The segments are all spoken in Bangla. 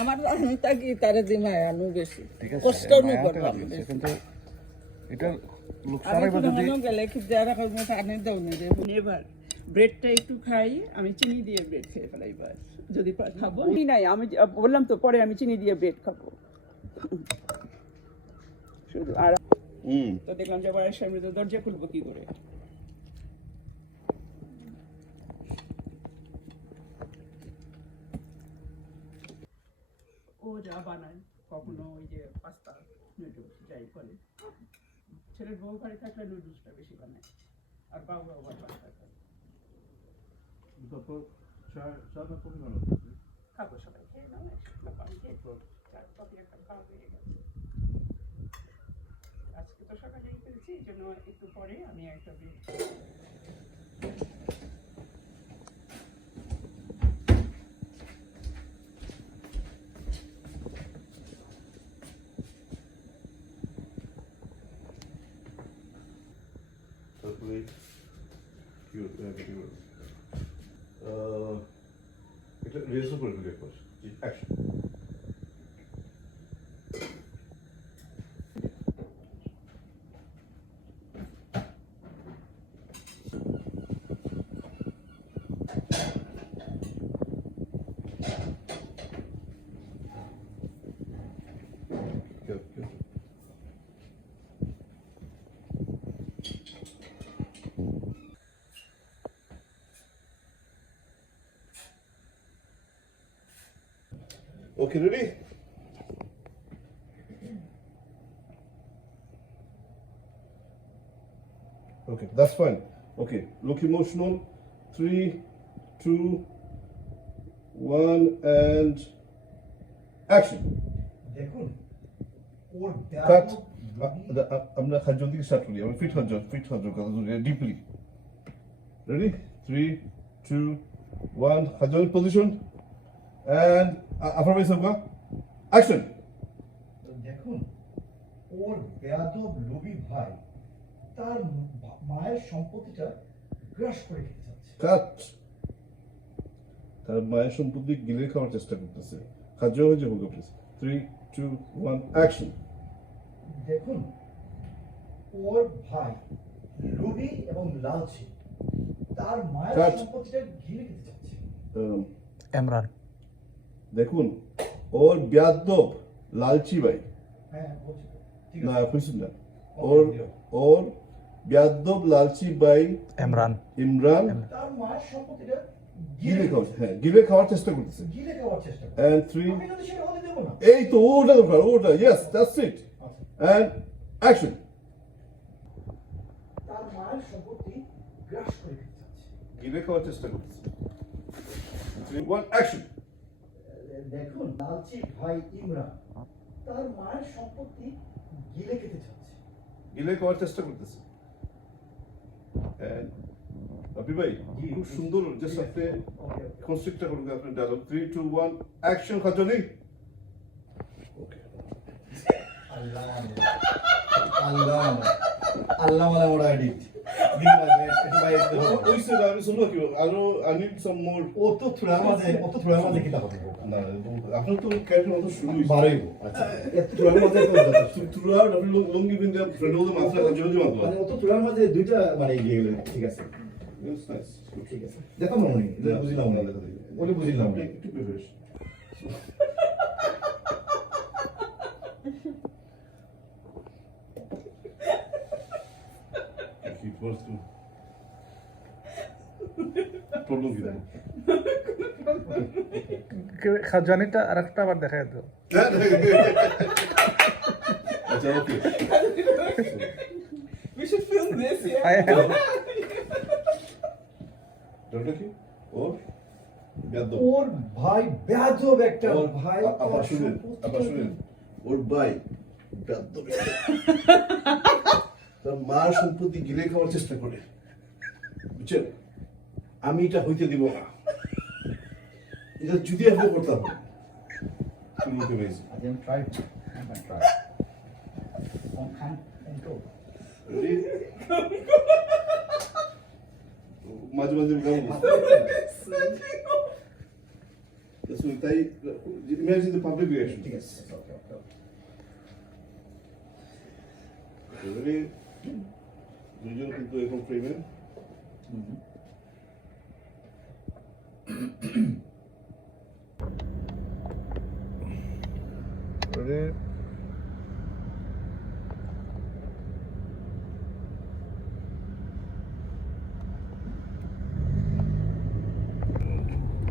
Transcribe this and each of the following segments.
আমার কি তারে দিমায় আনু বেশি কষ্ট নই করলাম কিন্তু এটা লোক সারাই যদি গেলে কি যারা খাবে আনে দাও নি রে এবার ব্রেডটা একটু খাই আমি চিনি দিয়ে ব্রেড খেয়ে ফেলাই বাস যদি খাবো নাই আমি বললাম তো পরে আমি চিনি দিয়ে ব্রেড খাবো শুধু আর তো দেখলাম যে আবার সামনে তো দরজা খুলবো কি করে ও যা বানায় কখনো ওই যে পাস্তা নুডলস যাই বলে ছেলের বউ বাড়ি থাকলে নুডলসটা বেশি বানায় আর বাবু আবার পাস্তা খায় খাবো সবাই খেয়ে নাও একটা খাওয়া হয়ে গেছে আজকে তো সকালেই করেছি এই জন্য একটু পরে আমি একটা এটা রিহার্সাল করে দিলে একবার action Okay, ready? Okay, that's fine. Okay, look emotional. 3, 2, 1, and action. দেখুন ওর Cut. আমরা খাদ্য থেকে স্টার্ট করি আমরা ফিট খাদ্য ডিপলি রেডি 3, 2, 1 খাদ্য পজিশন and affirmation হোক অ্যাকশন দেখুন ওর বেয়াদব লোভী ভাই তার মায়ের সম্পত্তিটা গ্রাস করে খেতে চাচ্ছে কাট তার মায়ের সম্পত্তি গিলে খাওয়ার চেষ্টা করতেছে খাদ্য হয়েছে হোক প্লিজ 3, 2, 1 অ্যাকশন দেখুন ওর ভাই লোভী এবং লালচি তার মায়ের Cut. সম্পত্তিটা গিলে খেতে চাচ্ছে ইমরান দেখুন ওর বেয়াদব লালচি ভাই হ্যাঁ বলছি তো। ঠিক না আছে বুঝছেন না ওর বেয়াদব লালচি ভাই ইমরান তার মায়ের সম্পত্তিটা গিলে খাওয়ার চেষ্টা করতেছে গিলে খাওয়ার চেষ্টা করে and 3 আমি কিন্তু সেটা হতে দেবো না এই তো ওটা দরকার ওটা yes that's it and action তার মায়ের সম্পত্তি গ্রাস করে খেতে চাচ্ছে গিলে খাওয়ার চেষ্টা করতেছে 3, 1 action দেখুন লালচি ভাই ইমরান তার মায়ের সম্পত্তি গিলে খেতে চাচ্ছে গিলে খাওয়ার চেষ্টা করতেছে and আপনি ভাই খুব সুন্দর জাস্ট আপনি কনস্ট্রাক্টটা করুন আপনার ডায়লগ 3, 2, 1 অ্যাকশন খাজনি ওকে আল্লাহ মানে ওরা এডিট ওই স্যার আমি শুনলো কি আরো আই নিড সাম মোর ও তো থোড়ার মাঝে কি কথা বলবো না আপনার তো ক্যারেক্টার মতো শুরুই বারোই আচ্ছা এত থোড়ার মাঝে তো throughout আপনি লঙ্গি been the friend of the মাফলা কাজে মাতো মানে ও তো থোড়ার মাঝে দুইটা মানে ইয়ে গেল ঠিক আছে ইটস নাইস ঠিক আছে দেখো মনে নেই বুঝলাম না ওটা বুঝলাম না একটু বেশ কি ফার্স্ট প্রবলেম কি খাজানিটা আরেকটা আবার দেখাই দাও আচ্ছা ওকে we should film this yeah doctor কি ওর বেয়াদব ওর ভাই বেয়াদব একটা ওর ভাই আবার শুনেন ওর ভাই বেয়াদব তার মার সম্পত্তি গিলে খাওয়ার চেষ্টা করে বুঝছেন আমি এটা হইতে দিব না এটা যদি আপনি করতাম তুমি ওকে মেজ I didn't try it. I'm gonna try. Control. মাঝে মাঝে গাবো তাই ইমাজিন দ্য পাবলিক রিঅ্যাকশন ঠিক আছে ওকে ওকে রেডি দুজন কিন্তু এখন ফ্রেমে রেডি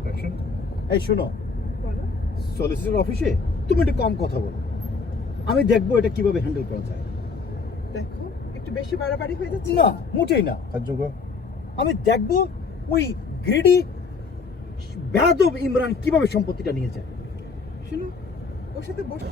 অ্যাকশন এই শোনো বলো। সলিসিটর অফিসে তুমি একটু কম কথা বলো আমি দেখবো এটা কিভাবে হ্যান্ডেল করা যায় দেখো একটু বেশি বাড়াবাড়ি হয়ে যাচ্ছে না মোটেই না কার্যকর আমি দেখবো ওই গ্রেডি বেয়াদব ইমরান কিভাবে সম্পত্তিটা নিয়ে যায় শুনো ওর সাথে বসে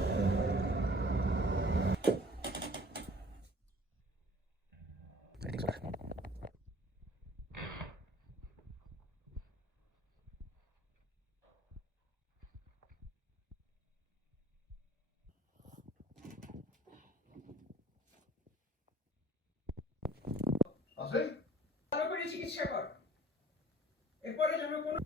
আছে ভালো করে চিকিৎসা কর এরপরে যেন কোনো